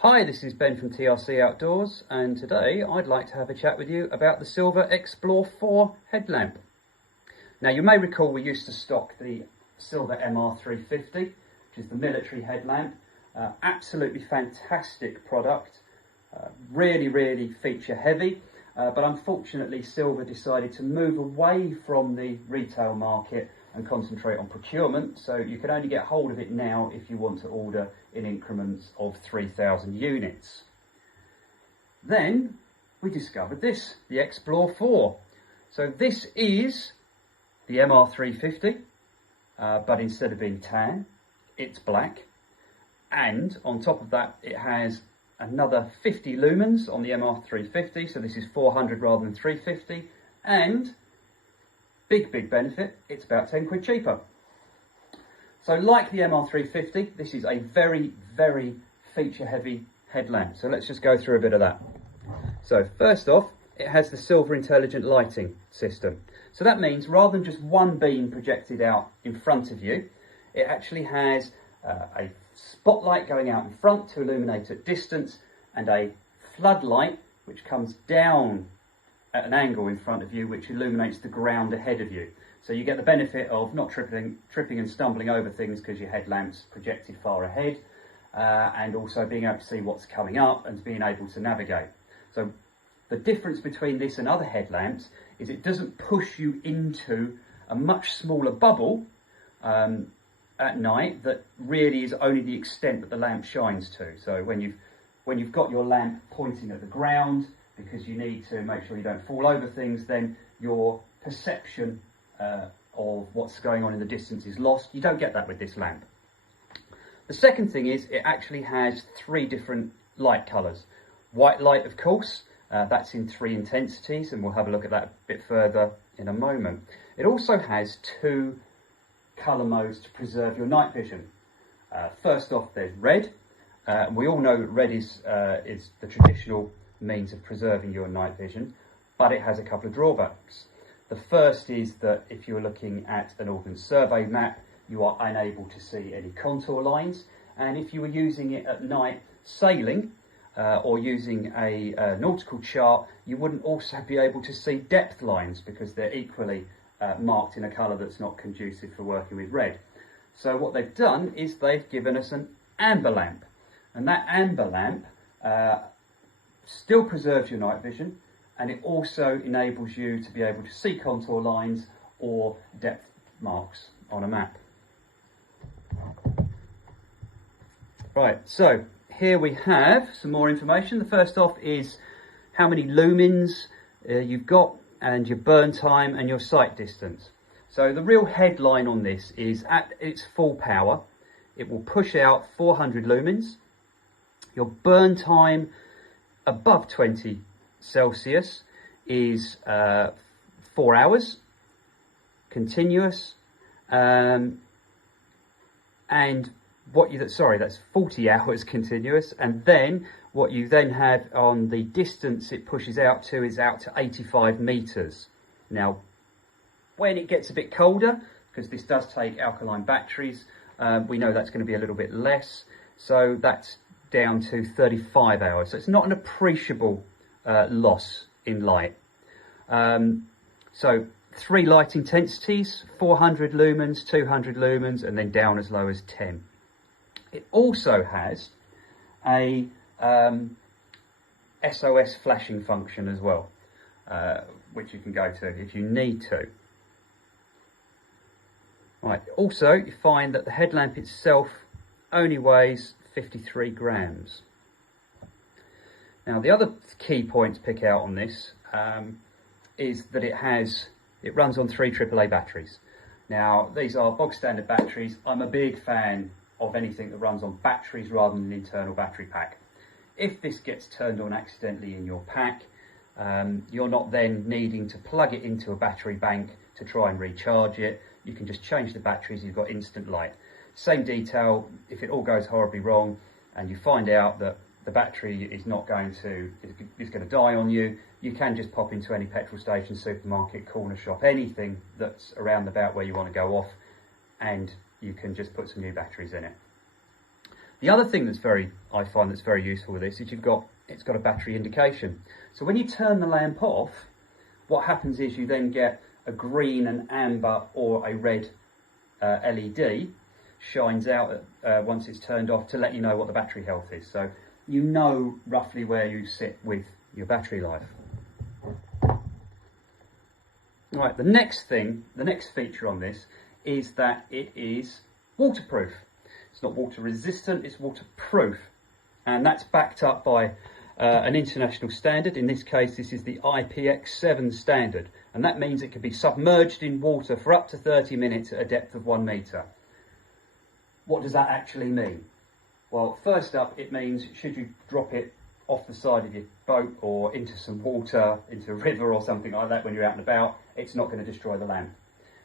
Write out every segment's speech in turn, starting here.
Hi, this is Ben from TRC Outdoors, and today I'd like to have a chat with you about the Silva Explore 4 headlamp. Now, you may recall we used to stock the Silva MR350, which is the military headlamp. Absolutely fantastic product, really feature heavy, but unfortunately Silva decided to move away from the retail market and concentrate on procurement, so you can only get hold of it now if you want to order in increments of 3,000 units. Then we discovered this, the Explore 4. So this is the MR350, but instead of being tan, it's black. And on top of that, it has another 50 lumens on the MR350, so this is 400 rather than 350, and big benefit, it's about 10 quid cheaper. So like the MR350, this is a very feature heavy headlamp. So let's just go through a bit of that. So first off, it has the Silva intelligent lighting system. So that means rather than just one beam projected out in front of you, it actually has a spotlight going out in front to illuminate at distance, and a floodlight which comes down at an angle in front of you, which illuminates the ground ahead of you. So you get the benefit of not tripping and stumbling over things because your headlamp's projected far ahead, and also being able to see what's coming up and being able to navigate. So the difference between this and other headlamps is it doesn't push you into a much smaller bubble at night that really is only the extent that the lamp shines to. So when you've got your lamp pointing at the ground, because you need to make sure you don't fall over things, then your perception of what's going on in the distance is lost. You don't get that with this lamp. The second thing is it actually has 3 different light colours. White light, of course, that's in 3 intensities, and we'll have a look at that a bit further in a moment. It also has 2 colour modes to preserve your night vision. First off, there's red. We all know red is the traditional means of preserving your night vision, but it has a couple of drawbacks. The first is that if you're looking at an Ordnance Survey map, you are unable to see any contour lines, and if you were using it at night sailing or using a nautical chart, you wouldn't also be able to see depth lines because they're equally marked in a colour that's not conducive for working with red. So what they've done is they've given us an amber lamp, and that amber lamp still preserves your night vision, and it also enables you to be able to see contour lines or depth marks on a map. Right, so here we have some more information. The first off is how many lumens you've got, and your burn time and your sight distance. So the real headline on this is at its full power, it will push out 400 lumens. Your burn time above 20 Celsius is 4 hours continuous, and that's 40 hours continuous, and then what you then have on the distance it pushes out to is out to 85 meters. Now when it gets a bit colder, because this does take alkaline batteries, we know that's going to be a little bit less, so that's down to 35 hours. So it's not an appreciable loss in light. So 3 light intensities, 400 lumens, 200 lumens, and then down as low as 10. It also has a SOS flashing function as well, which you can go to if you need to. Right. Also, you find that the headlamp itself only weighs 53 grams. Now, the other key point to pick out on this is that it runs on 3 AAA batteries. Now, these are bog standard batteries. I'm a big fan of anything that runs on batteries rather than an internal battery pack. If this gets turned on accidentally in your pack, you're not then needing to plug it into a battery bank to try and recharge it. You can just change the batteries, you've got instant light. Same detail, if it all goes horribly wrong and you find out that the battery is going to die on you, you can just pop into any petrol station, supermarket, corner shop, anything that's around about where you want to go off, and you can just put some new batteries in it. The other thing I find that's very useful with this is it's got a battery indication. So when you turn the lamp off, what happens is you then get a green, an amber or a red LED shines out once it's turned off to let you know what the battery health is. So you know roughly where you sit with your battery life. Right, the next feature on this is that it is waterproof. It's not water resistant, it's waterproof. And that's backed up by an international standard. In this case, this is the IPX7 standard. And that means it can be submerged in water for up to 30 minutes at a depth of 1 metre. What does that actually mean? Well, first up, it means should you drop it off the side of your boat or into some water, into a river or something like that when you're out and about, it's not going to destroy the lamp.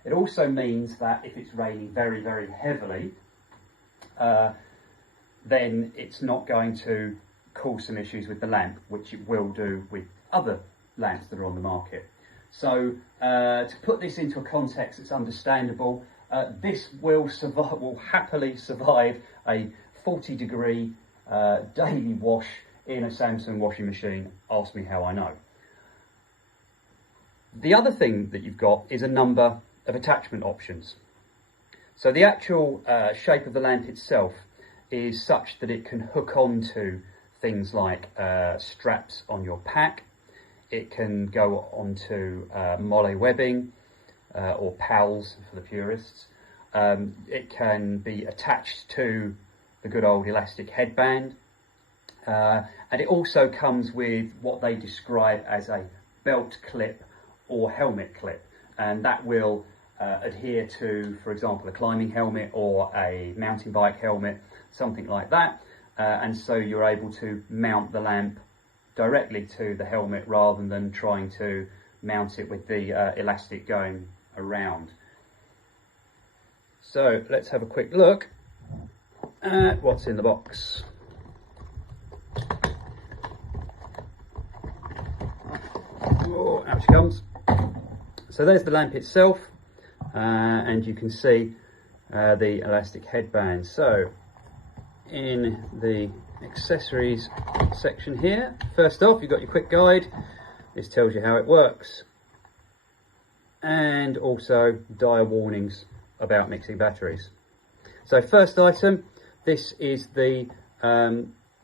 It also means that if it's raining very, very heavily, then it's not going to cause some issues with the lamp, which it will do with other lamps that are on the market. So to put this into a context that's understandable, this will happily survive a 40-degree daily wash in a Samsung washing machine. Ask me how I know. The other thing that you've got is a number of attachment options. So the actual shape of the lamp itself is such that it can hook onto things like straps on your pack. It can go onto molle webbing or pals for the purists. It can be attached to the good old elastic headband. And it also comes with what they describe as a belt clip or helmet clip. And that will adhere to, for example, a climbing helmet or a mountain bike helmet, something like that. And so you're able to mount the lamp directly to the helmet rather than trying to mount it with the elastic going around. So let's have a quick look at what's in the box. Oh, out she comes. So there's the lamp itself, and you can see the elastic headband. So in the accessories section here, first off, you've got your quick guide. This tells you how it works, and also dire warnings about mixing batteries. So first item, this is the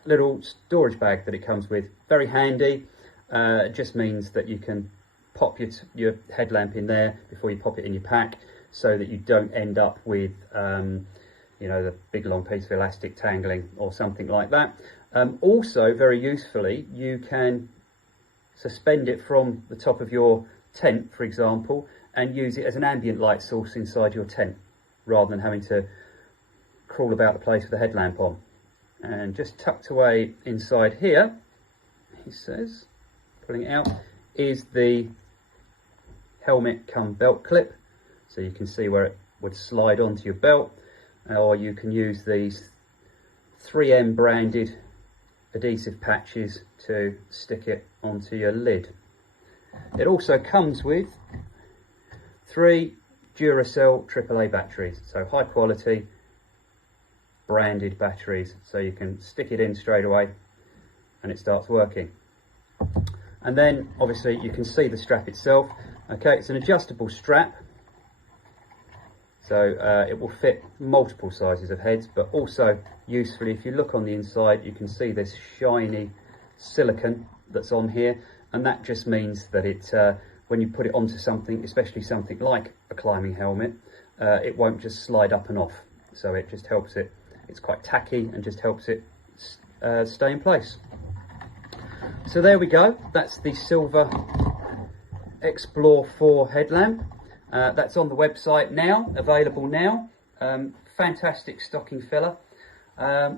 little storage bag that it comes with. Very handy. It just means that you can pop your headlamp in there before you pop it in your pack, so that you don't end up with you know, the big long piece of elastic tangling or something like that. Also, very usefully, you can suspend it from the top of your tent, for example, and use it as an ambient light source inside your tent, rather than having to crawl about the place with the headlamp on. And just tucked away inside here, he says, pulling it out, is the helmet cum belt clip. So you can see where it would slide onto your belt, or you can use these 3M branded adhesive patches to stick it onto your lid. It also comes with 3 Duracell AAA batteries, so high quality branded batteries, so you can stick it in straight away and it starts working. And then obviously you can see the strap itself. Okay, it's an adjustable strap, so it will fit multiple sizes of heads, but also usefully, if you look on the inside, you can see this shiny silicone that's on here, and that just means that it, when you put it onto something, especially something like a climbing helmet, it won't just slide up and off. So it just helps it, it's quite tacky and just helps it stay in place. So there we go, that's the Silva Explore 4 headlamp. That's on the website now, available now. Fantastic stocking filler.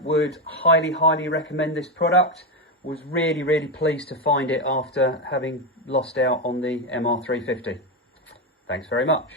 Would highly recommend this product. Was really pleased to find it after having lost out on the MR350. Thanks very much.